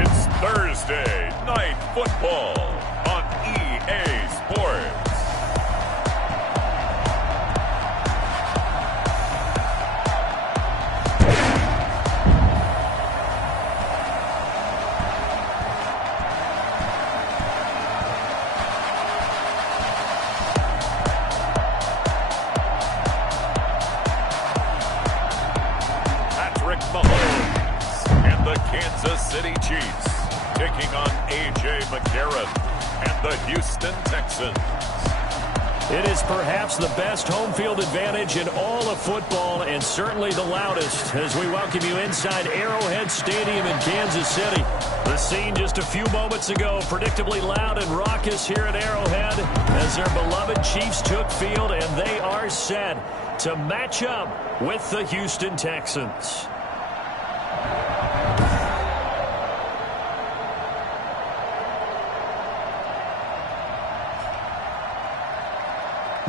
It's Thursday Night Football on EA Sports. Mahomes and the Kansas City Chiefs taking on A.J. McCarron and the Houston Texans. It is perhaps the best home field advantage in all of football, and certainly the loudest, as we welcome you inside Arrowhead Stadium in Kansas City. The scene just a few moments ago, predictably loud and raucous here at Arrowhead, as their beloved Chiefs took field, and they are set to match up with the Houston Texans.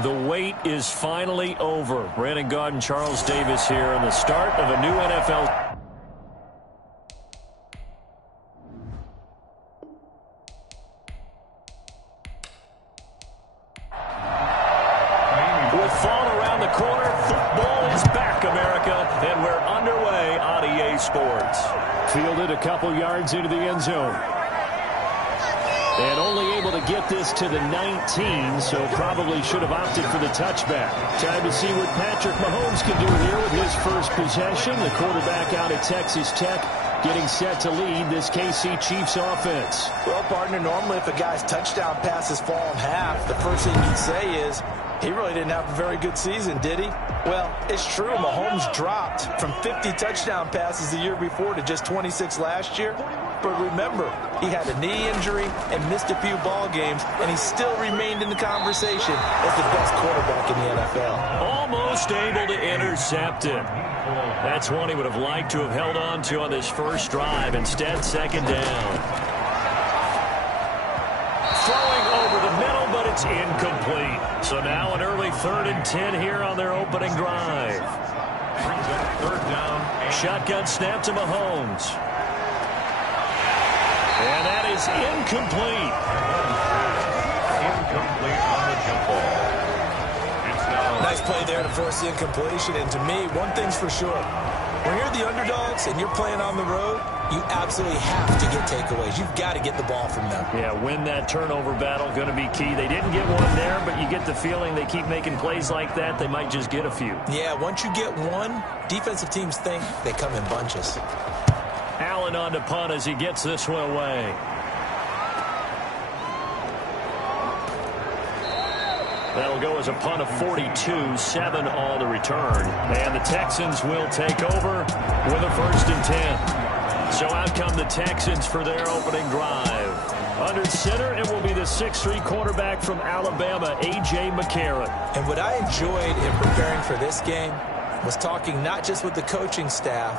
The wait is finally over. Brandon Gaud and Charles Davis here in the start of a new NFL. With fall around the corner, football is back, America, and we're underway on EA Sports. Fielded a couple yards into the end zone. And only able to get this to the 19, so probably should have opted for the touchback. Time to see what Patrick Mahomes can do here with his first possession. The quarterback out at Texas Tech getting set to lead this KC Chiefs offense. Well, partner, normally if a guy's touchdown passes fall in half, the first thing you'd say is, he really didn't have a very good season, did he? Well, it's true. Mahomes dropped from 50 touchdown passes the year before to just 26 last year. But remember, he had a knee injury and missed a few ball games, and he still remained in the conversation as the best quarterback in the NFL. Almost able to intercept it. That's one he would have liked to have held on to on this first drive. Instead, second down. Throwing over the middle, but it's incomplete. So now an early 3rd and 10 here on their opening drive. Brings up 3rd down. Shotgun snap to Mahomes. And that is incomplete. Incomplete on the jump ball. It's now Nice play there to force the incompletion. And to me, one thing's for sure. When you're the underdogs and you're playing on the road, you absolutely have to get takeaways. You've got to get the ball from them. Yeah, win that turnover battle, going to be key. They didn't get one there, but you get the feeling they keep making plays like that, they might just get a few. Yeah, once you get one, defensive teams think they come in bunches. Allen on to punt as he gets this one away. That'll go as a punt of 42, 7 on the return. And the Texans will take over with a 1st and 10. So out come the Texans for their opening drive. Under center, it will be the 6'3 quarterback from Alabama, A.J. McCarron. And what I enjoyed in preparing for this game was talking not just with the coaching staff,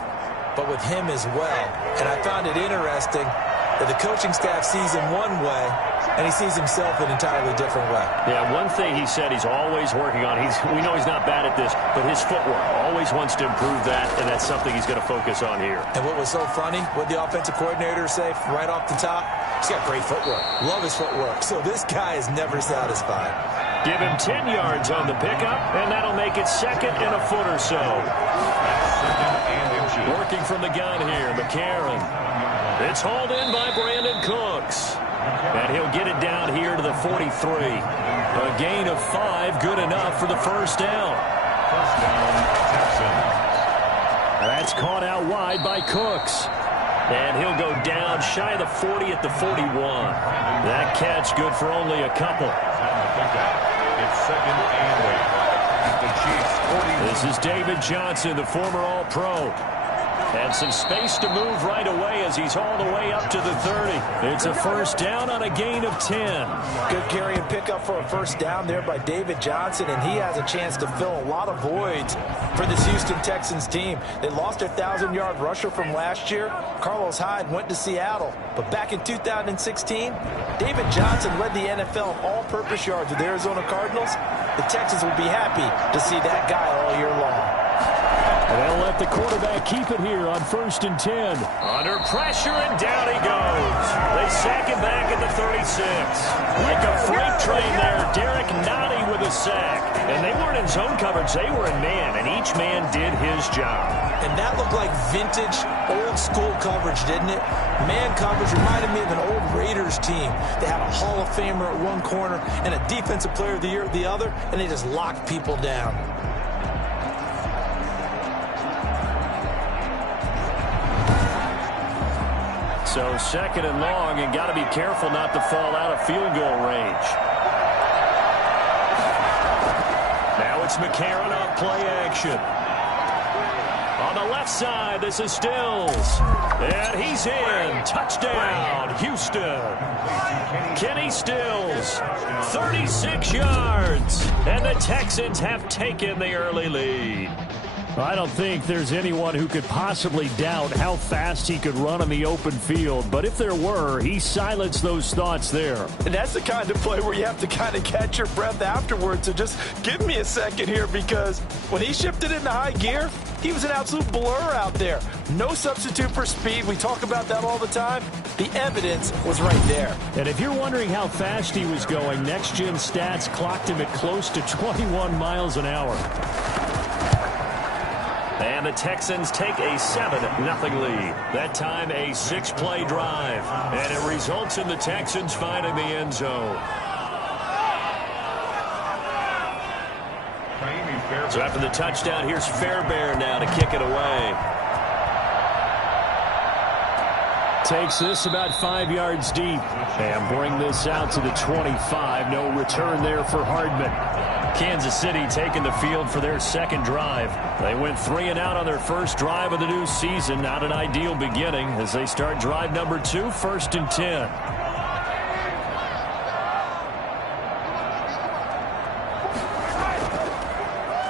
but with him as well. And I found it interesting that the coaching staff sees him one way, and he sees himself an entirely different way. Yeah, one thing he said he's always working on, we know he's not bad at this, but his footwork, always wants to improve that, and that's something he's going to focus on here. And what was so funny, what the offensive coordinator say right off the top, he's got great footwork. Love his footwork. So this guy is never satisfied. Give him 10 yards on the pickup, and that'll make it 2nd and a foot or so. Working from the gun here, McCarron. It's hauled in by Brandon Cooks. And he'll get it down here to the 43. A gain of 5, good enough for the first down. first down, Texans. That's caught out wide by Cooks. And he'll go down shy of the 40 at the 41. That catch good for only a couple. It's 2nd and 8. The Chiefs 41. This is David Johnson, the former All-Pro. And some space to move right away as he's all the way up to the 30. It's a first down on a gain of 10. Good carry and pickup for a first down there by David Johnson, and he has a chance to fill a lot of voids for this Houston Texans team. They lost their 1,000-yard rusher from last year. Carlos Hyde went to Seattle. But back in 2016, David Johnson led the NFL in all-purpose yards with the Arizona Cardinals. The Texans will be happy to see that guy all year long. And they'll let the quarterback keep it here on 1st and 10. Under pressure, and down he goes. They sack him back at the 36. Like a freight train there, Derek Nottie with a sack. And they weren't in zone coverage, they were in man, and each man did his job. And that looked like vintage, old-school coverage, didn't it? Man coverage reminded me of an old Raiders team. They had a Hall of Famer at one corner and a Defensive Player of the Year at the other, and they just locked people down. So 2nd and long, and got to be careful not to fall out of field goal range. Now it's McCarron on play action. On the left side, this is Stills. And he's in. Touchdown, Houston. Kenny Stills, 36 yards. And the Texans have taken the early lead. I don't think there's anyone who could possibly doubt how fast he could run on the open field. But if there were, he silenced those thoughts there. And that's the kind of play where you have to kind of catch your breath afterwards. So just give me a second here, because when he shifted into high gear, he was an absolute blur out there. No substitute for speed. We talk about that all the time. The evidence was right there. And if you're wondering how fast he was going, Next Gen Stats clocked him at close to 21 miles an hour. And the Texans take a 7-0 lead. That time a 6-play drive. And it results in the Texans finding the end zone. So after the touchdown, here's Fairbairn now to kick it away. Takes this about 5 yards deep. And bring this out to the 25. No return there for Hardman. Kansas City taking the field for their second drive. They went 3 and out on their first drive of the new season. Not an ideal beginning as they start drive number 2, 1st and 10.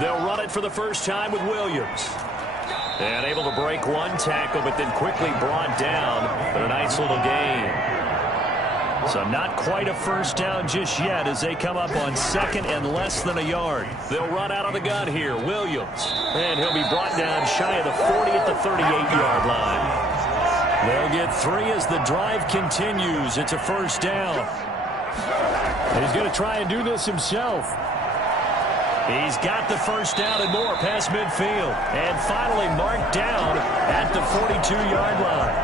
They'll run it for the first time with Williams. And able to break one tackle, but then quickly brought down. But a nice little gain. So not quite a first down just yet as they come up on 2nd and less than a yard. They'll run out of the gun here. Williams. And he'll be brought down shy of the 40 at the 38-yard line. They'll get 3 as the drive continues. It's a first down. He's going to try and do this himself. He's got the first down and more past midfield. And finally marked down at the 42-yard line.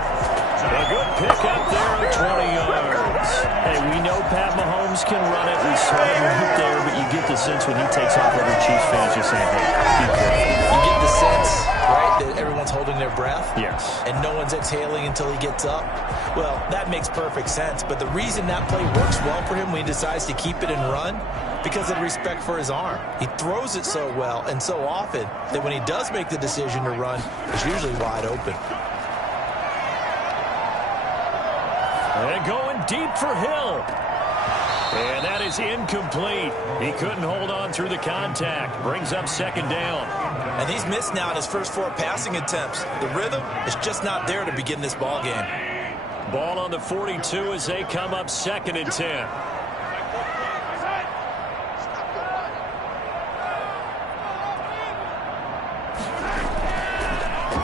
A good pick up there of 20 yards. Hey, we know Pat Mahomes can run it. We saw him right there, but you get the sense when he takes off, every Chiefs fan is just saying, hey, be careful. You get the sense, right, that everyone's holding their breath? Yes. And no one's exhaling until he gets up? Well, that makes perfect sense. But the reason that play works well for him when he decides to keep it and run, because of respect for his arm. He throws it so well and so often that when he does make the decision to run, it's usually wide open. And going deep for Hill. And that is incomplete. He couldn't hold on through the contact. Brings up 2nd down. And he's missed now in his first 4 passing attempts. The rhythm is just not there to begin this ball game. Ball on the 42 as they come up 2nd and 10.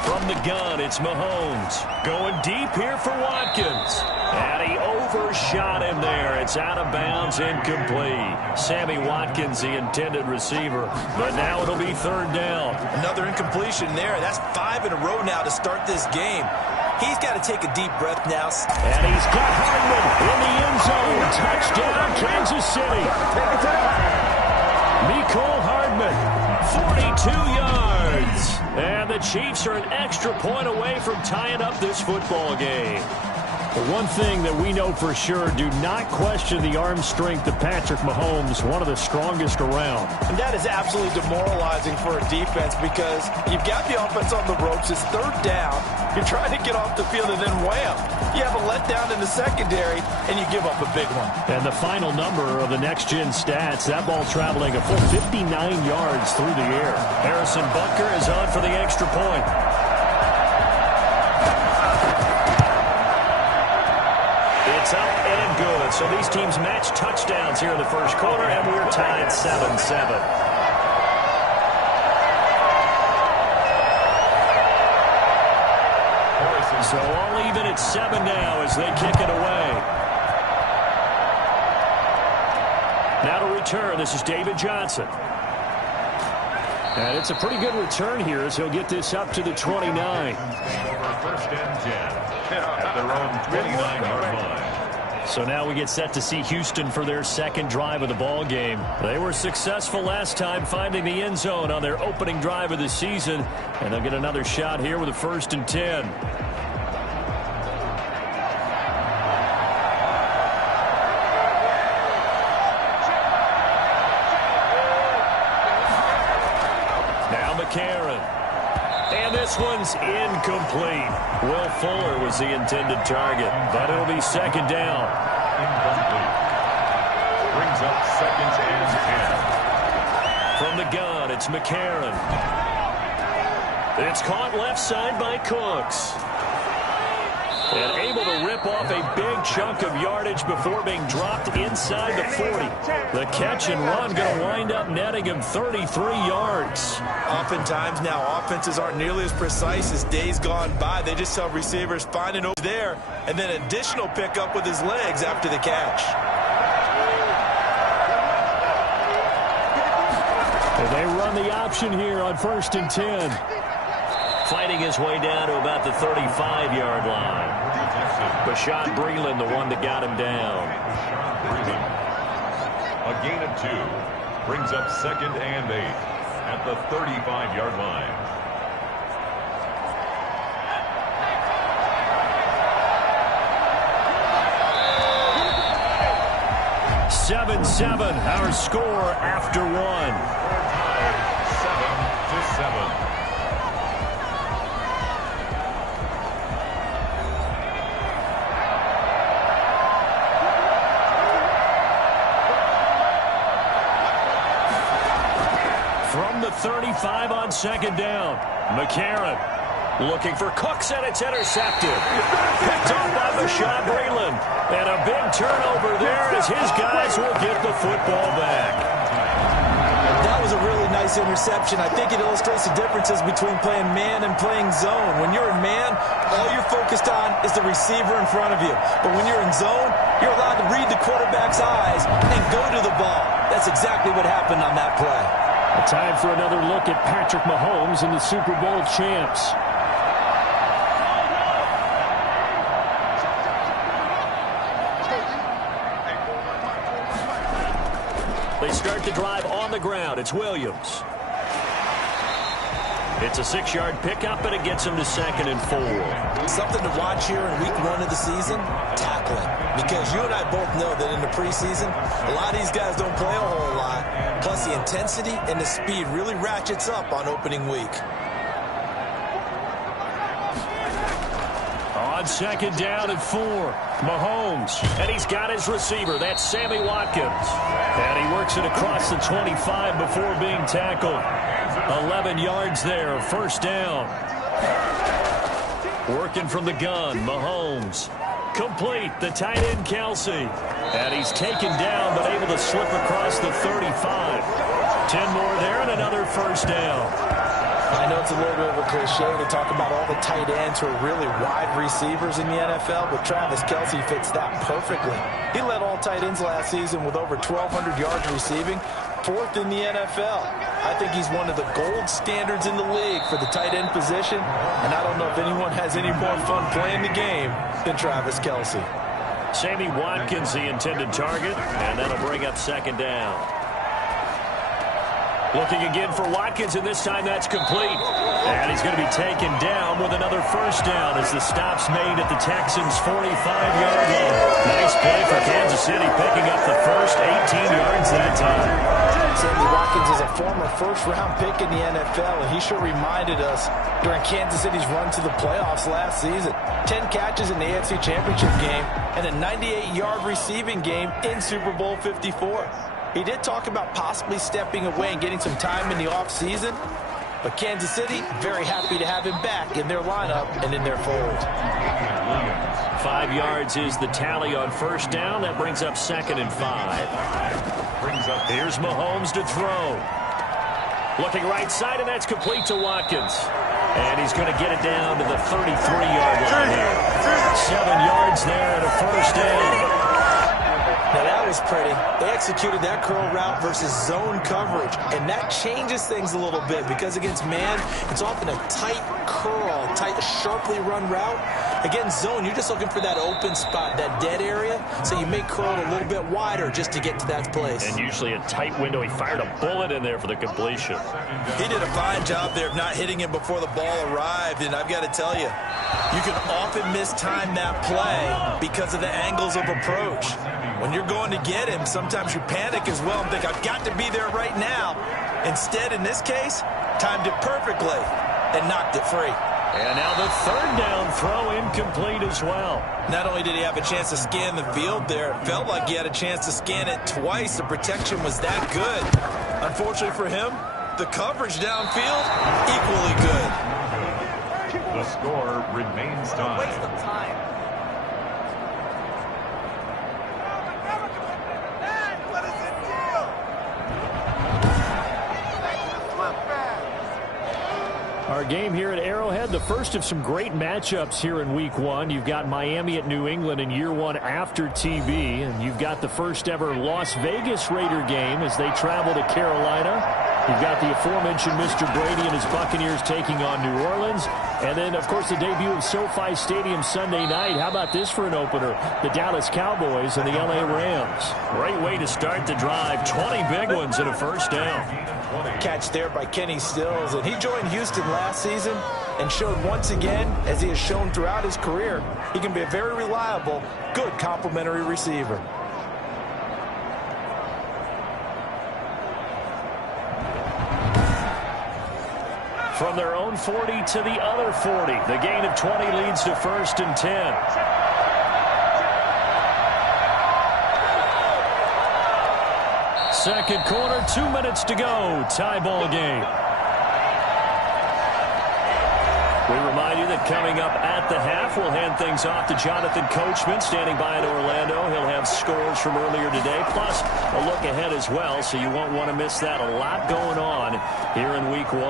From the gun, it's Mahomes. Going deep here for Watkins. And he overshot him there. It's out of bounds, incomplete. Sammy Watkins, the intended receiver. But now it'll be 3rd down. Another incompletion there. That's 5 in a row now to start this game. He's got to take a deep breath now. And he's got Hardman in the end zone. Touchdown, Kansas City. Mecole Hardman, 42 yards. And the Chiefs are an extra point away from tying up this football game. But one thing that we know for sure, do not question the arm strength of Patrick Mahomes, one of the strongest around. And that is absolutely demoralizing for a defense because you've got the offense on the ropes. It's 3rd down. You're trying to get off the field and then wham. You have a letdown in the secondary and you give up a big one. And the final number of the Next Gen Stats, that ball traveling a full 59 yards through the air. Harrison Butker is on for the extra point. It's up and good. So these teams match touchdowns here in the first quarter, and we're tied 7-7. So all even at 7 now as they kick it away. Now to return, this is David Johnson. And it's a pretty good return here as he'll get this up to the 29. First and 10 at their own 29-yard line. So now we get set to see Houston for their second drive of the ball game. They were successful last time finding the end zone on their opening drive of the season, and they'll get another shot here with a 1st and 10. Now McCarron. And this one's incomplete. Will Fuller was the intended target, but it'll be 2nd down. Incomplete. Brings up 2nd and 10. From the gun, it's McCarron. It's caught left side by Cooks. And able to rip off a big chunk of yardage before being dropped inside the 40. The catch and run going to wind up netting him 33 yards. Oftentimes now, offenses aren't nearly as precise as days gone by. They just tell receivers, find an over there, and then additional pickup with his legs after the catch. And they run the option here on 1st and 10. Fighting his way down to about the 35-yard line. Bashaud Breeland, the one that got him down. A gain of 2. Brings up 2nd and 8 at the 35-yard line. Our score after 1. 7-7. From the 35 on 2nd down. McCarron looking for Cooks, and it's intercepted. Picked off by Bashaud Breeland. And a big turnover there as his guys will get the football back. That was a really nice interception. I think it illustrates the differences between playing man and playing zone. When you're in man, all you're focused on is the receiver in front of you. But when you're in zone, you're allowed to read the quarterback's eyes and go to the ball. That's exactly what happened on that play. A time for another look at Patrick Mahomes and the Super Bowl champs. They start the drive on the ground. It's Williams. It's a 6-yard pickup, and it gets him to 2nd and 4. Something to watch here in week 1 of the season, tackling. Because you and I both know that in the preseason, a lot of these guys don't play a whole lot. Plus, the intensity and the speed really ratchets up on opening week. On 2nd down and 4, Mahomes. And he's got his receiver. That's Sammy Watkins. And he works it across the 25 before being tackled. 11 yards there, 1st down. Working from the gun, Mahomes. Complete, the tight end, Kelsey. And he's taken down, but able to slip across the 35. 10 more there and another 1st down. I know it's a little bit of a cliche to talk about all the tight ends who are really wide receivers in the NFL, but Travis Kelce fits that perfectly. He led all tight ends last season with over 1,200 yards receiving, 4th in the NFL. I think he's one of the gold standards in the league for the tight end position, and I don't know if anyone has any more fun playing the game than Travis Kelce. Sammy Watkins, the intended target, and that'll bring up 2nd down. Looking again for Watkins, and this time that's complete. And he's going to be taken down with another 1st down as the stop's made at the Texans' 45-yard line. Nice play for Kansas City, picking up the first 18 yards that time. Sammy Watkins is a former first-round pick in the NFL, and he sure reminded us during Kansas City's run to the playoffs last season. 10 catches in the AFC Championship game and a 98-yard receiving game in Super Bowl 54. He did talk about possibly stepping away and getting some time in the offseason, but Kansas City very happy to have him back in their lineup and in their fold. 5 yards is the tally on 1st down. That brings up 2nd and 5. Here's Mahomes to throw. Looking right side, and that's complete to Watkins. And he's going to get it down to the 33-yard line here. 7 yards there and a first down. Now that was pretty. They executed that curl route versus zone coverage, and that changes things a little bit because against man, it's often a tight curl, tight, sharply run route. Against zone, you're just looking for that open spot, that dead area, so you may curl it a little bit wider just to get to that place. And usually a tight window. He fired a bullet in there for the completion. He did a fine job there of not hitting him before the ball arrived, and I've got to tell you, you can often mistime that play because of the angles of approach. When you're going to get him, sometimes you panic as well and think, I've got to be there right now. Instead, in this case, timed it perfectly and knocked it free. And now the third down throw incomplete as well. Not only did he have a chance to scan the field there, it felt like he had a chance to scan it twice. The protection was that good. Unfortunately for him, the coverage downfield, equally good. The score remains tied. Waste of time. Our game here at Arrowhead, the first of some great matchups here in Week 1. You've got Miami at New England in year 1 after TB, and you've got the first ever Las Vegas Raider game as they travel to Carolina. You've got the aforementioned Mr. Brady and his Buccaneers taking on New Orleans. And then, of course, the debut of SoFi Stadium Sunday night. How about this for an opener? The Dallas Cowboys and the LA Rams. Great way to start the drive. 20 big ones and a first down. Catch there by Kenny Stills, and he joined Houston last season and showed once again, as he has shown throughout his career, he can be a very reliable, good complementary receiver. From their own 40 to the other 40. The gain of 20 leads to 1st and 10. Second quarter, 2 minutes to go. Tie ball game. We remind you that coming up at the half, we'll hand things off to Jonathan Coachman, standing by in Orlando. He'll have scores from earlier today, plus a look ahead as well, so you won't want to miss that. A lot going on here in Week 1.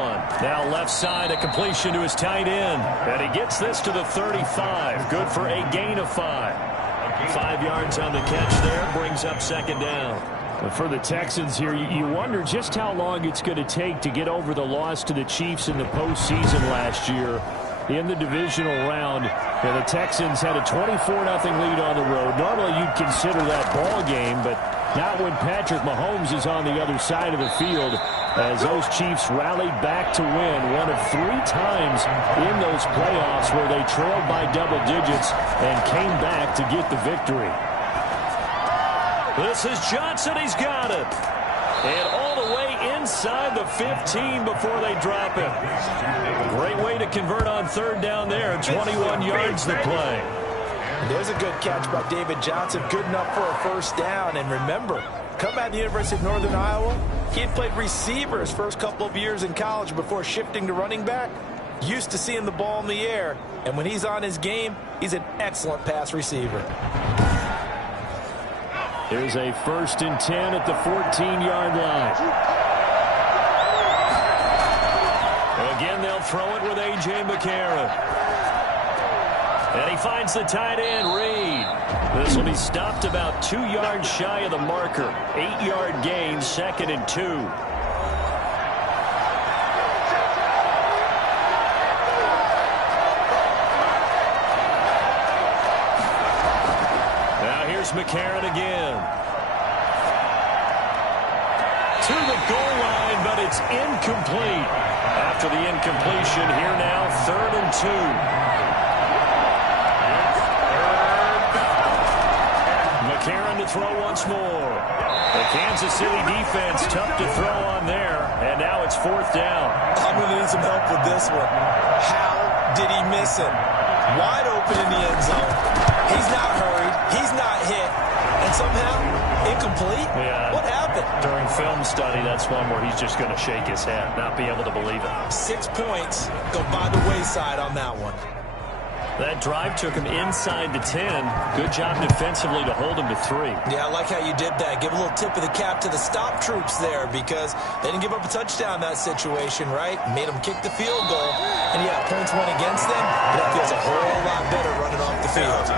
Now left side, a completion to his tight end. And he gets this to the 35. Good for a gain of 5. 5 yards on the catch there, brings up second down. But for the Texans here, you wonder just how long it's going to take to get over the loss to the Chiefs in the postseason last year. In the divisional round, the Texans had a 24-0 lead on the road. Normally you'd consider that ball game, but not when Patrick Mahomes is on the other side of the field, as those Chiefs rallied back to win one of 3 times in those playoffs where they trailed by double digits and came back to get the victory. This is Johnson. He's got it. And all the way inside the 15 before they drop it. Great way to convert on third down there. 21 yards the play. There's a good catch by David Johnson. Good enough for a first down. And remember, come out of the University of Northern Iowa, he had played receiver his first couple of years in college before shifting to running back. Used to seeing the ball in the air. And when he's on his game, he's an excellent pass receiver. Here's a 1st and 10 at the 14-yard line. Again, they'll throw it with A.J. McCarron. And he finds the tight end, Reed. This will be stopped about 2 yards shy of the marker. 8-yard gain, 2nd and 2. McCarron again. To the goal line, but it's incomplete. After the incompletion, here now, 3rd and 2. McCarron to throw once more. The Kansas City defense tough to throw on there, and now it's 4th down. I'm going to need some help with this one. How did he miss him? Wide open in the end zone. He's not hurried. He's not hit. And somehow, incomplete? Yeah. What happened? During film study, that's one where he's just going to shake his head, not be able to believe it. 6 points go by the wayside on that one. That drive took him inside the 10. Good job defensively to hold him to 3. Yeah, I like how you did that. Give a little tip of the cap to the stop troops there because they didn't give up a touchdown in that situation, right? Made them kick the field goal. And, yeah, points went against them, but that feels a whole lot better running off the field.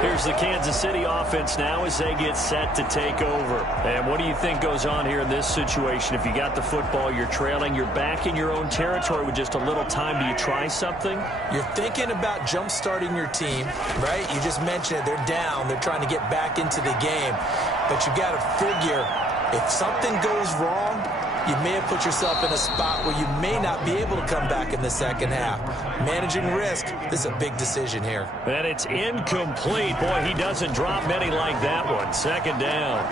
Here's the Kansas City offense now as they get set to take over. And what do you think goes on here in this situation? If you got the football, you're trailing, you're back in your own territory with just a little time. Do you try something? You're thinking about jump-starting your team, right? You just mentioned it. They're down. They're trying to get back into the game. But you got to figure if something goes wrong, you may have put yourself in a spot where you may not be able to come back in the second half. Managing risk, this is a big decision here. And it's incomplete. Boy, he doesn't drop many like that one. Second down.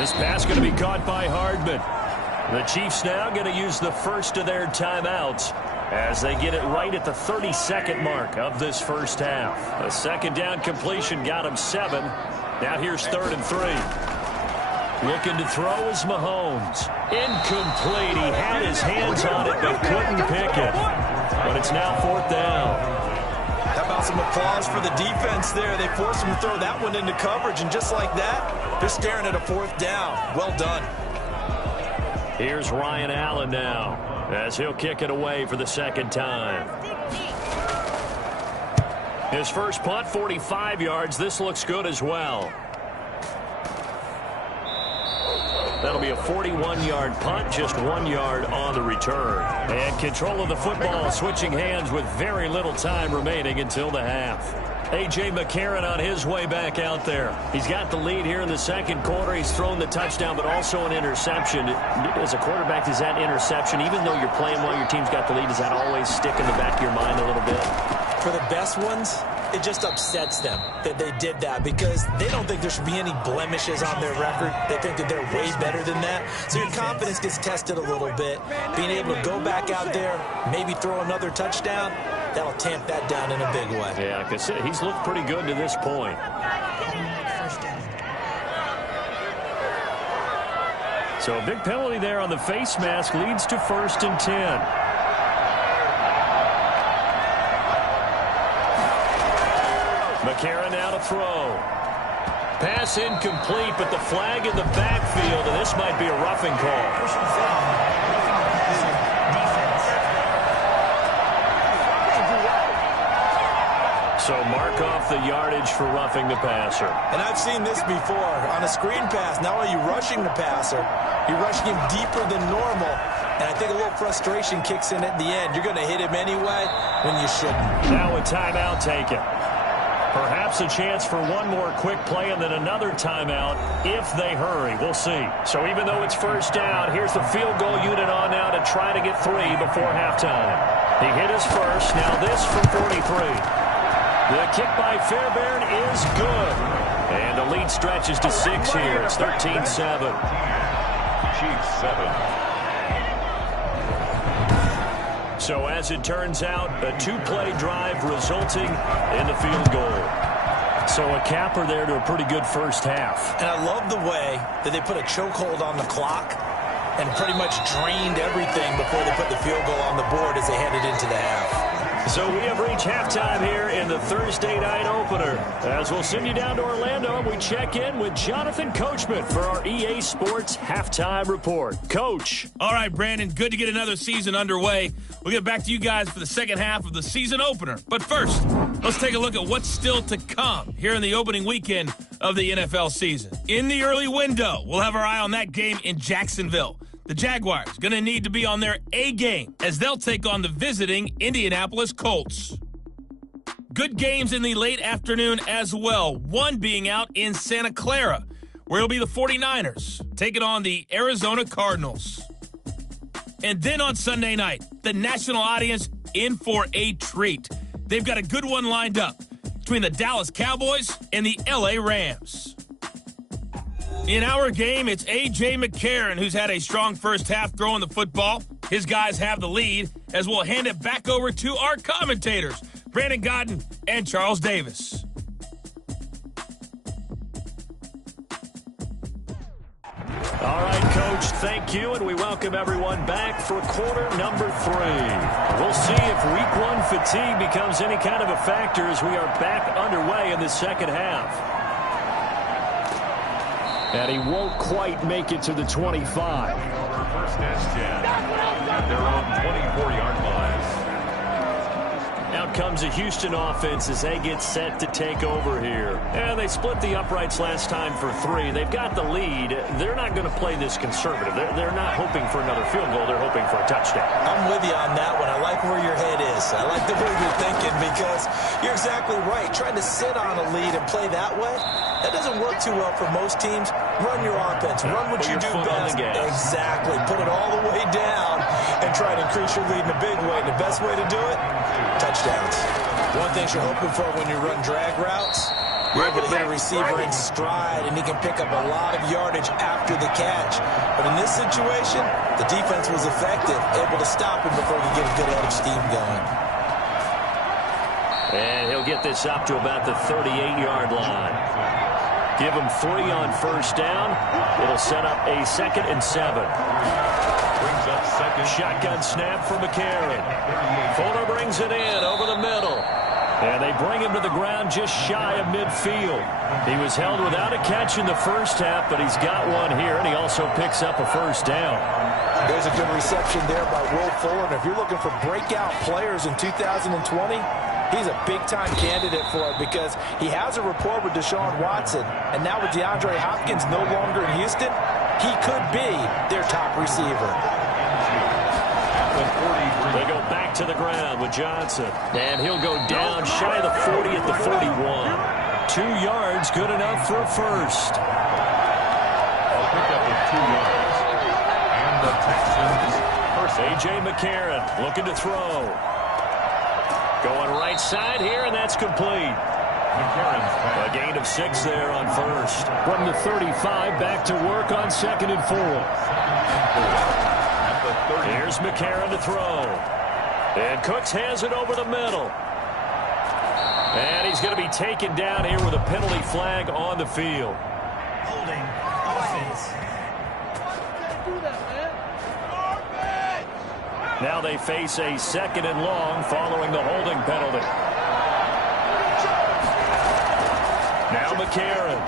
This pass going to be caught by Hardman. The Chiefs now going to use the first of their timeouts as they get it right at the 30-second mark of this first half. A second down completion got him 7. Now here's 3rd and 3. Looking to throw is Mahomes. Incomplete. He had his hands on it but couldn't pick it. But it's now 4th down. How about some applause for the defense there? They forced him to throw that one into coverage, and just like that, they're staring at a 4th down. Well done. Here's Ryan Allen now as he'll kick it away for the second time. His first punt, 45 yards. This looks good as well. That'll be a 41-yard punt, just 1 yard on the return. And control of the football switching hands with very little time remaining until the half. A.J. McCarron on his way back out there. He's got the lead here in the second quarter. He's thrown the touchdown, but also an interception. As a quarterback, does that interception, even though you're playing while your team's got the lead, does that always stick in the back of your mind a little bit? For the best ones, it just upsets them that they did that because they don't think there should be any blemishes on their record. They think that they're way better than that. So your confidence gets tested a little bit. Being able to go back out there, maybe throw another touchdown, that'll tamp that down in a big way. Yeah, because he's looked pretty good to this point. So a big penalty there on the face mask leads to 1st and 10. McCarron now to throw. Pass incomplete, but the flag in the backfield, and this might be a roughing call. So mark off the yardage for roughing the passer. And I've seen this before. On a screen pass, not only are you rushing the passer, you're rushing him deeper than normal. And I think a little frustration kicks in at the end. You're going to hit him anyway when you shouldn't. Now a timeout taken. Perhaps a chance for one more quick play and then another timeout if they hurry. We'll see. So even though it's first down, here's the field goal unit on now to try to get 3 before halftime. He hit his first. Now this from 43. The kick by Fairbairn is good. And the lead stretches to 6 here. It's 13-7. Chiefs 7. So as it turns out, a 2-play drive resulting in the field goal. So a capper there to a pretty good first half. And I love the way that they put a chokehold on the clock and pretty much drained everything before they put the field goal on the board as they headed into the half. So we have reached halftime here in the Thursday night opener. As we'll send you down to Orlando, we check in with Jonathan Coachman for our EA Sports Halftime Report. Coach. All right, Brandon, good to get another season underway. We'll get back to you guys for the second half of the season opener. But first, let's take a look at what's still to come here in the opening weekend of the NFL season. In the early window, we'll have our eye on that game in Jacksonville. The Jaguars going to need to be on their A game as they'll take on the visiting Indianapolis Colts. Good games in the late afternoon as well, one being out in Santa Clara, where it'll be the 49ers taking on the Arizona Cardinals. And then on Sunday night, the national audience in for a treat. They've got a good one lined up between the Dallas Cowboys and the LA Rams. In our game, it's A.J. McCarron, who's had a strong first half throwing the football. His guys have the lead, as we'll hand it back over to our commentators, Brandon Godden and Charles Davis. All right, Coach, thank you, and we welcome everyone back for quarter number 3. We'll see if week 1 fatigue becomes any kind of a factor as we are back underway in the second half. And he won't quite make it to the 25. First and 10 at their own 24-yard line. Out comes the Houston offense as they get set to take over here. And they split the uprights last time for 3. They've got the lead. They're not going to play this conservative. They're not hoping for another field goal. They're hoping for a touchdown. I'm with you on that one. I like where your head is. I like the way you're thinking because you're exactly right. Trying to sit on a lead and play that way, that doesn't work too well for most teams. Run your offense. Run what you do best. Exactly. Put it all the way down and try to increase your lead in a big way. And the best way to do it, touchdowns. One thing you're hoping for when you run drag routes, you're able to hit a receiver in stride, and he can pick up a lot of yardage after the catch. But in this situation, the defense was effective, able to stop him before he could get a good head of steam going. And he'll get this up to about the 38-yard line. Give him 3 on first down. It'll set up a 2nd and 7. Brings up second. Shotgun snap for McCarron. Fuller brings it in over the middle. And they bring him to the ground just shy of midfield. He was held without a catch in the first half, but he's got one here, and he also picks up a first down. There's a good reception there by Will Fuller. And if you're looking for breakout players in 2020, he's a big-time candidate for it because he has a rapport with Deshaun Watson. And now with DeAndre Hopkins no longer in Houston, he could be their top receiver. They go back to the ground with Johnson. And he'll go down shy of the 40 at the 41. 2 yards, good enough for a first. I'll pick up with 2 yards. And the Texans first. A.J. McCarron looking to throw. Going right side here, and that's complete. A gain of 6 there on first. From the 35, back to work on 2nd and 4. Here's McCarron to throw. And Cooks has it over the middle. And he's going to be taken down here with a penalty flag on the field. Holding offense. Now they face a 2nd and long following the holding penalty. Now McCarron.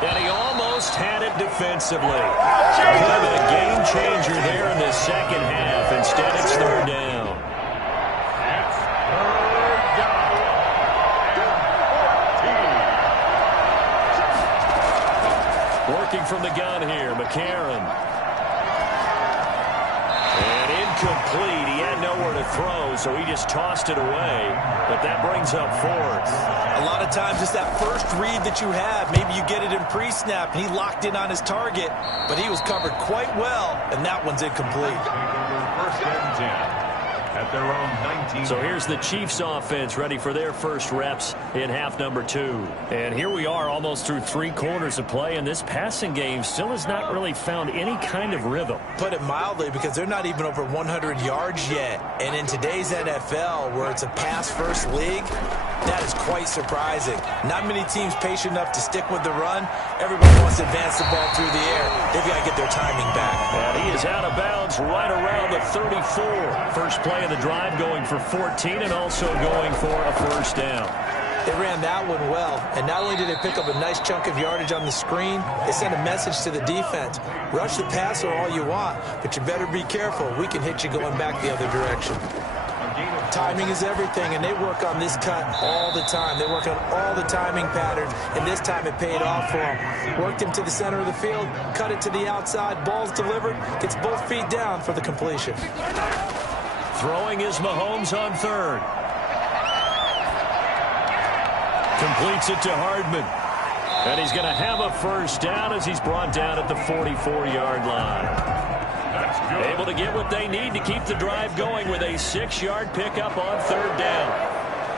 And he almost had it defensively. Could have been a game changer there in the second half. Instead, it's 3rd down. It's 3rd down. Working from the gun here, McCarron. And incomplete. He had nowhere to throw, so he just tossed it away. But that brings up 4th. A lot of times it's that first read that you have. Maybe you get it in pre-snap. He locked in on his target, but he was covered quite well, and that one's incomplete. First and 10 at their own 19. So here's the Chiefs offense ready for their first reps in half number 2. And here we are almost through 3 quarters of play, and this passing game still has not really found any kind of rhythm. Put it mildly, because they're not even over 100 yards yet. And in today's NFL, where it's a pass-first league, that is quite surprising. Not many teams patient enough to stick with the run. Everybody wants to advance the ball through the air. They've got to get their timing back. And he is out of bounds right around the 34. First play of the drive going for 14 and also going for a first down. They ran that one well, and not only did they pick up a nice chunk of yardage on the screen, they sent a message to the defense. Rush the passer all you want, but you better be careful. We can hit you going back the other direction. Timing is everything, and they work on this cut all the time. They work on all the timing patterns, and this time it paid off for them. Worked him to the center of the field, cut it to the outside, ball's delivered, gets both feet down for the completion. Throwing is Mahomes on 3rd. Completes it to Hardman. And he's going to have a first down as he's brought down at the 44-yard line. Able to get what they need to keep the drive going with a 6-yard pickup on 3rd down.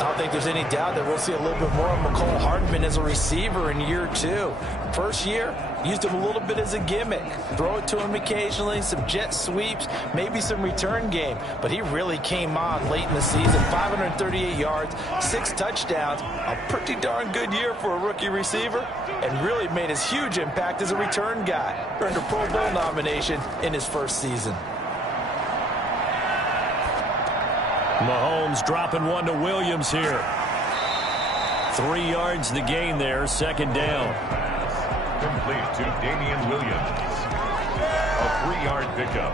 I'll don't think there's any doubt that we'll see a little bit more of McCole Hardman as a receiver in year 2. First year, used him a little bit as a gimmick. Throw it to him occasionally, some jet sweeps, maybe some return game. But he really came on late in the season. 538 yards, 6 touchdowns. A pretty darn good year for a rookie receiver. And really made his huge impact as a return guy. Earned a Pro Bowl nomination in his first season. Mahomes dropping one to Williams here. 3 yards the gain there, second down. Complete to Damian Williams. A 3-yard pickup.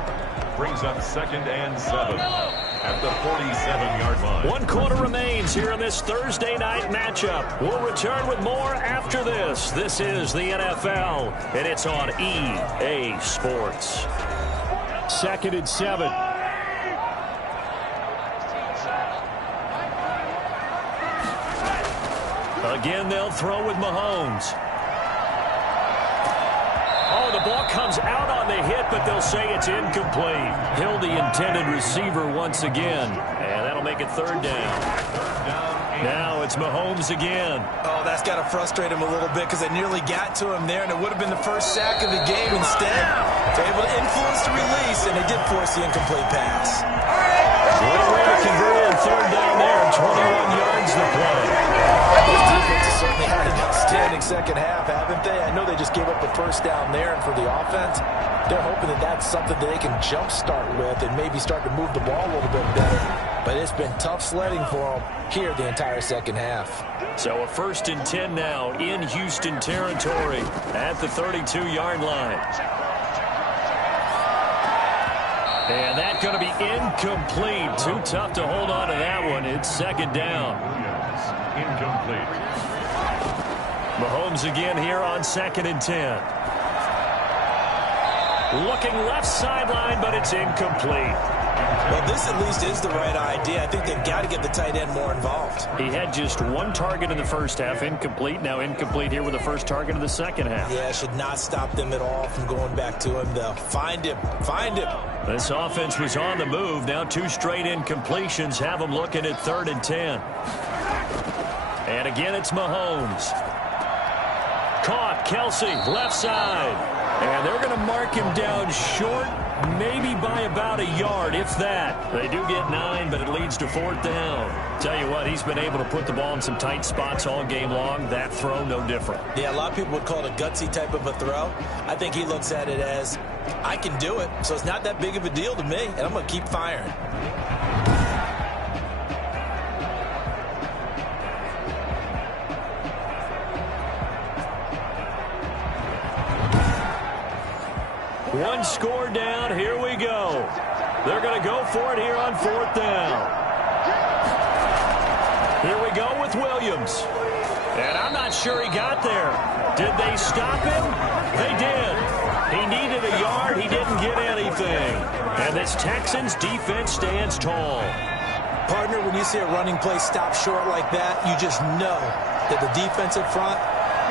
Brings up 2nd and 7 at the 47-yard line. 1 quarter remains here in this Thursday night matchup. We'll return with more after this. This is the NFL, and it's on EA Sports. 2nd and 7. Again, they'll throw with Mahomes. Oh, the ball comes out on the hit, but they'll say it's incomplete. Hill, the intended receiver once again. And that'll make it 3rd down. Now it's Mahomes again. Oh, that's got to frustrate him a little bit because they nearly got to him there, and it would have been the first sack of the game. Instead, they're able to influence the release, and they did force the incomplete pass. Great way to convert on 3rd down there. 21 yards to play. This defense has certainly had an outstanding second half, haven't they? I know they just gave up the first down there, and for the offense, they're hoping that that's something that they can jumpstart with and maybe start to move the ball a little bit better. But it's been tough sledding for them here the entire second half. So a 1st and 10 now in Houston territory at the 32-yard line. And that's going to be incomplete. Too tough to hold on to that one. It's 2nd down. Incomplete. Mahomes again here on 2nd and 10. Looking left sideline, but it's incomplete. Well, this at least is the right idea. I think they've got to get the tight end more involved. He had just 1 target in the first half, incomplete. Now incomplete here with the first target of the second half. Yeah, should not stop them at all from going back to him, though. Find him. Find him. This offense was on the move. Now 2 straight incompletions have them looking at 3rd and 10. And again, it's Mahomes. Caught, Kelsey, left side. And they're going to mark him down short, maybe by about a yard, if that. They do get 9, but it leads to 4th down. Tell you what, he's been able to put the ball in some tight spots all game long. That throw, no different. Yeah, a lot of people would call it a gutsy type of a throw. I think he looks at it as, I can do it, so it's not that big of a deal to me, and I'm going to keep firing. One score down. Here we go. They're going to go for it here on 4th down. Here we go with Williams. And I'm not sure he got there. Did they stop him? They did. He needed a yard. He didn't get anything. And this Texans defense stands tall. Partner, when you see a running play stop short like that, you just know that the defense up front,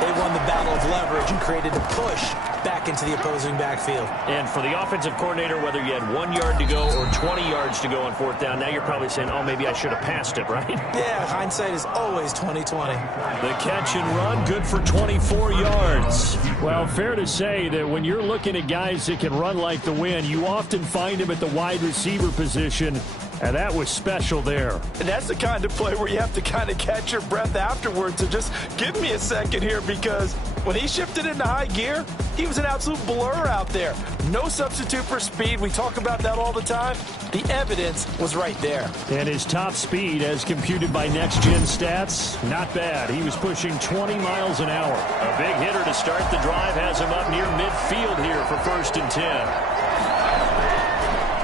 they won the battle of leverage and created a push back into the opposing backfield. And for the offensive coordinator, whether you had 1 yard to go or 20 yards to go on 4th down, now you're probably saying, oh, maybe I should have passed it, right? Yeah, hindsight is always 20/20. The catch and run, good for 24 yards. Well, fair to say that when you're looking at guys that can run like the wind, you often find them at the wide receiver position. And that was special there. And that's the kind of play where you have to kind of catch your breath afterwards. So just give me a second here, because when he shifted into high gear, he was an absolute blur out there. No substitute for speed. We talk about that all the time. The evidence was right there. And his top speed, as computed by next-gen stats, not bad. He was pushing 20 miles an hour. A big hitter to start the drive has him up near midfield here for 1st and 10.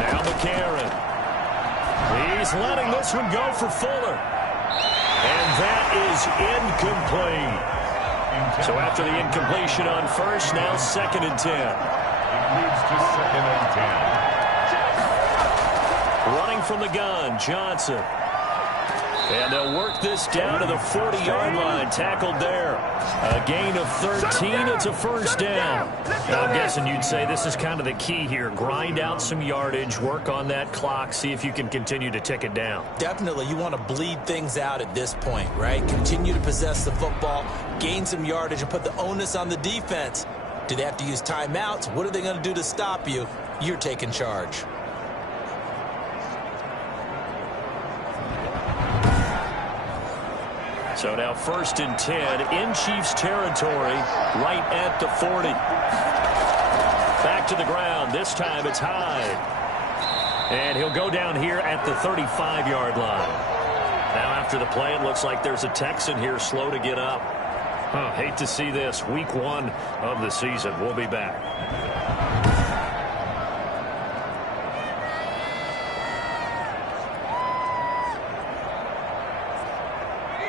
Now McCarron. He's letting this one go for Fuller. And that is incomplete. So after the incompletion on 1st, now 2nd and 10. It leads to 2nd and 10. Running from the gun, Johnson. And they'll work this down to the 40-yard line. Tackled there. A gain of 13. It's a first down. Now, I'm guessing you'd say this is kind of the key here. Grind out some yardage, work on that clock, see if you can continue to tick it down. Definitely. You want to bleed things out at this point, right? Continue to possess the football, gain some yardage, and put the onus on the defense. Do they have to use timeouts? What are they going to do to stop you? You're taking charge. So now 1st and 10 in Chiefs territory, right at the 40. Back to the ground. This time it's Hyde. And he'll go down here at the 35-yard line. Now after the play, it looks like there's a Texan here slow to get up. Hate to see this. Week 1 of the season. We'll be back.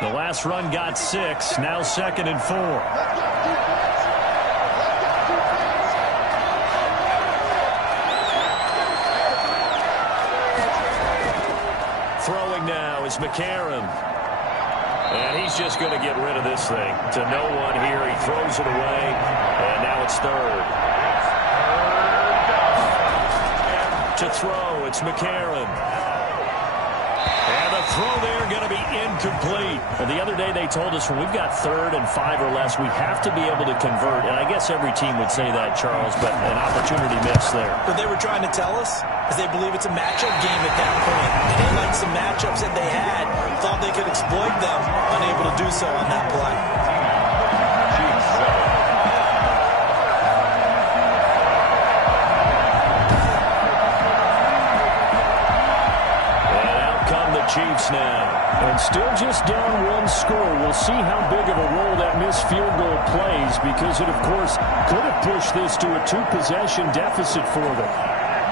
The last run got 6. Now 2nd and 4. Throwing now is McCarron. And he's just going to get rid of this thing. To no one here. He throws it away. And now it's 3rd. To throw, it's McCarron. And the throw there going to be incomplete. Well, the other day they told us when we've got 3rd and 5 or less, we have to be able to convert. And I guess every team would say that, Charles, but an opportunity missed there. What they were trying to tell us is they believe it's a matchup game at that point. And they liked some matchups that they had, thought they could exploit them, unable to do so on that play. Chiefs now. And still just down 1 score. We'll see how big of a role that missed field goal plays, because it, of course, could have pushed this to a 2-possession deficit for them.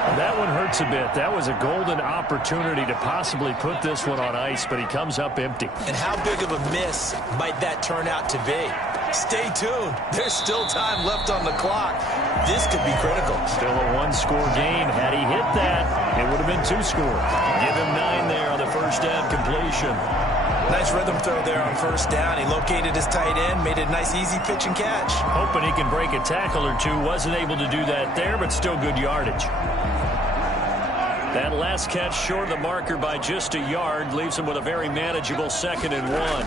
And that one hurts a bit. That was a golden opportunity to possibly put this one on ice, but he comes up empty. And how big of a miss might that turn out to be? Stay tuned. There's still time left on the clock. This could be critical. Still a 1-score game. Had he hit that, it would have been 2-score. Give him 9 there on the first down completion. Nice rhythm throw there on first down. He located his tight end, made it a nice, easy pitch and catch. Hoping he can break a tackle or two. Wasn't able to do that there, but still good yardage. That last catch short of the marker by just a yard leaves him with a very manageable 2nd and 1.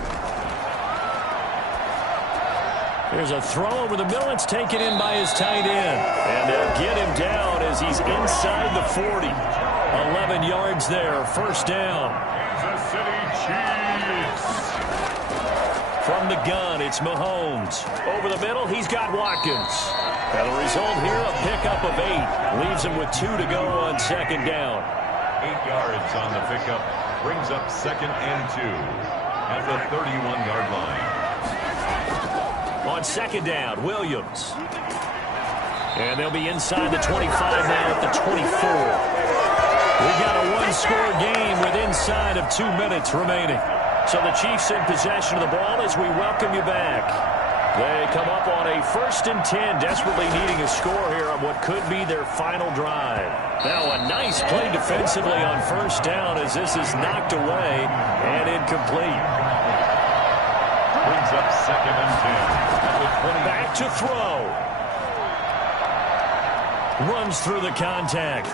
There's a throw over the middle. It's taken in by his tight end. And they'll get him down as he's inside the 40. 11 yards there. First down. Kansas City Chiefs. From the gun, it's Mahomes. Over the middle, he's got Watkins. And the result here, a pickup of 8. Leaves him with 2 to go on 2nd down. 8 yards on the pickup. Brings up 2nd and 2 at the 31-yard line. On 2nd down, Williams. And they'll be inside the 25 now at the 24. We've got a 1-score game with inside of 2 minutes remaining. So the Chiefs in possession of the ball as we welcome you back. They come up on a 1st and 10, desperately needing a score here on what could be their final drive. Now a nice play defensively on first down as this is knocked away and incomplete. Brings up 2nd and 10. Back to throw. Runs through the contact.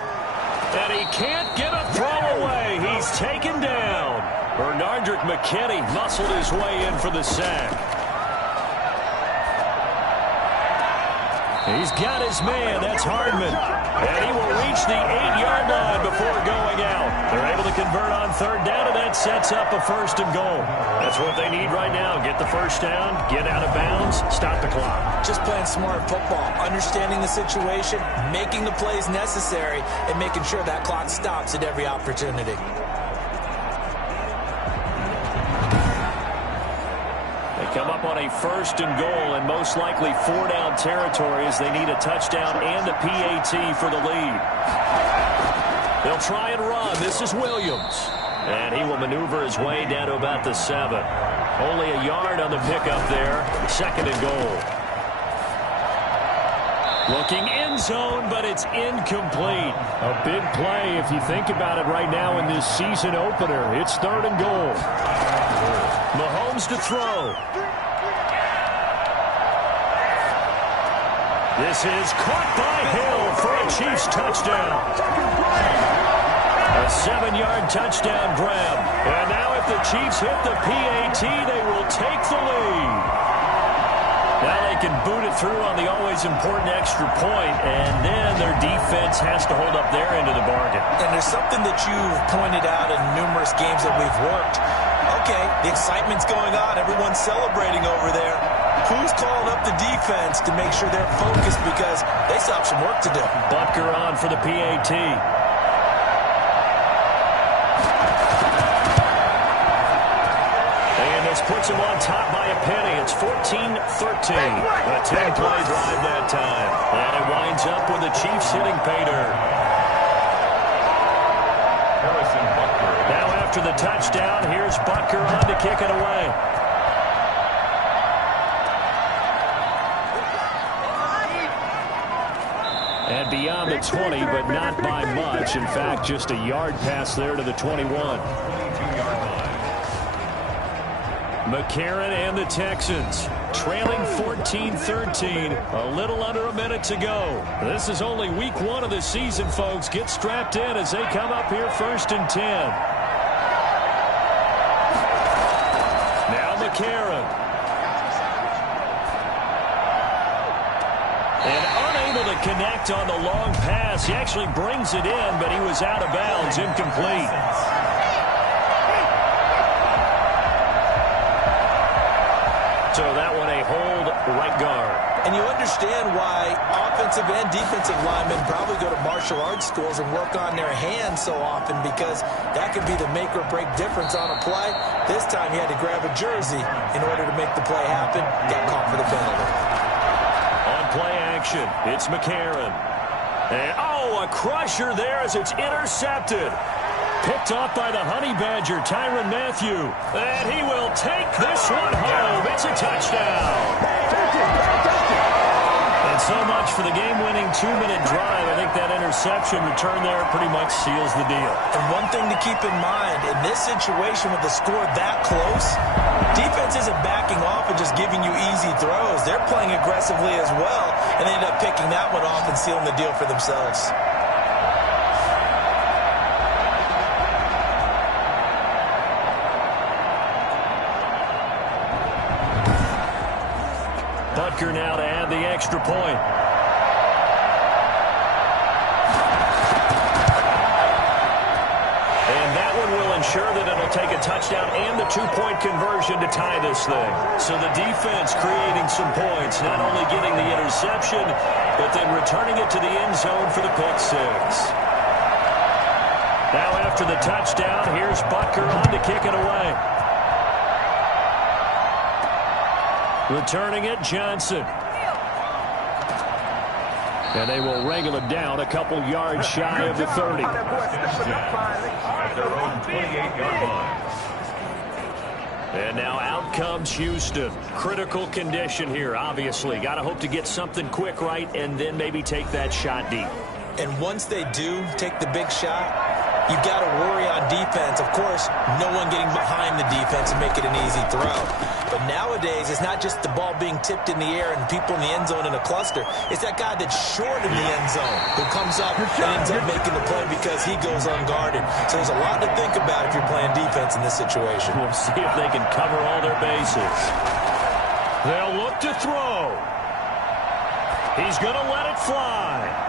And he can't get a throw away. He's taken down. Bernardrick McKinney muscled his way in for the sack. He's got his man. That's Hardman. And he will reach the 8-yard line before going out. They're able to convert on 3rd down, and that sets up a 1st and goal. That's what they need right now. Get the first down, get out of bounds, stop the clock. Just playing smart football, understanding the situation, making the plays necessary, and making sure that clock stops at every opportunity. Come up on a 1st and goal and most likely 4-down territory as they need a touchdown and a PAT for the lead. They'll try and run. This is Williams. And he will maneuver his way down to about the 7. Only a yard on the pickup there. 2nd and goal. Looking end zone, but it's incomplete. A big play if you think about it right now in this season opener. It's 3rd and goal. Mahomes to throw. This is caught by Hill for a Chiefs touchdown. A 7-yard touchdown grab. And now if the Chiefs hit the PAT, they will take the lead. Now they can boot it through on the always important extra point, and then their defense has to hold up their end of the bargain. And there's something that you've pointed out in numerous games that we've worked. Okay, the excitement's going on. Everyone's celebrating over there. Who's calling up the defense to make sure they're focused because they still have some work to do? Butker on for the PAT. And this puts him on top by a penny. It's 14-13. A 10-play drive that time. And it winds up with the Chiefs hitting pay dirt. Now after the touchdown, here's Butker on to kick it away. And beyond the 20, but not by much. In fact, just a yard pass there to the 21. McCarron and the Texans trailing 14-13. A little under a minute to go. This is only week 1 of the season, folks. Get strapped in as they come up here 1st and 10. Now McCarron. And unable to connect on the long pass. He actually brings it in, but he was out of bounds, incomplete. So that one a hold right guard. And you understand why offensive and defensive linemen probably go to martial arts schools and work on their hands so often, because that could be the make or break difference on a play. This time he had to grab a jersey in order to make the play happen. Got caught for the penalty. On play action, it's McCarron. And, a crusher there as it's intercepted. Picked off by the Honey Badger, Tyrann Mathieu. And he will take this one home. It's a touchdown. And so much for the game-winning 2-minute drive. I think that interception return there pretty much seals the deal. And one thing to keep in mind, in this situation with the score that close, defense isn't backing off and just giving you easy throws. They're playing aggressively as well, and they end up picking that one off and sealing the deal for themselves. Butker now to add the extra point. And that one will ensure that it'll take a touchdown and the 2-point conversion to tie this thing. So the defense creating some points, not only getting the interception, but then returning it to the end zone for the pick six. Now after the touchdown, here's Butker on to kick it away. Returning it, Johnson. And they will wrangle it down a couple yards shy of the 30. At their own 28-yard line. And now out comes Houston. Critical condition here, obviously. Got to hope to get something quick right and then maybe take that shot deep. And once they do take the big shot, you've got to worry on defense. Of course, no one getting behind the defense and make it an easy throw. But nowadays, it's not just the ball being tipped in the air and people in the end zone in a cluster. It's that guy that's short in the end zone who comes up and ends up making the play because he goes unguarded. So there's a lot to think about if you're playing defense in this situation. We'll see if they can cover all their bases. They'll look to throw. He's going to let it fly.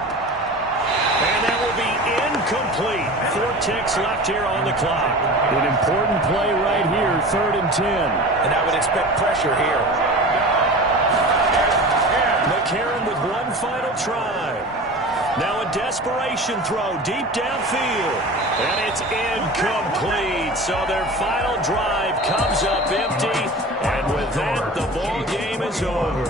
And that will be incomplete. 4 ticks left here on the clock. An important play right here, 3rd and 10. And I would expect pressure here. McCarron with one final try. Now a desperation throw deep downfield. And it's incomplete. So their final drive comes up empty. And with that, the ball game is over.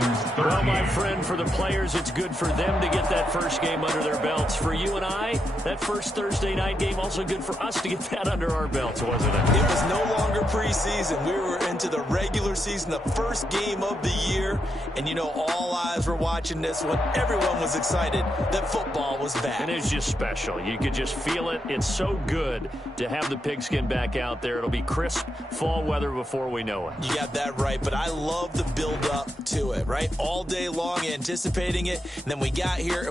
Texans 30. Well, my friend, for the players, it's good for them to get that first game under their belts. For you and I, that first Thursday night game, also good for us to get that under our belts, wasn't it? It was no longer preseason. We were into the regular season, the first game of the year. And, you know, all eyes were watching this when everyone was excited that football was back. And it's just special. You could just feel it. It's so good to have the pigskin back out there. It'll be crisp fall weather before we know it. You got that right, but I love the build-up to it, right? All day long anticipating it, and then we got here and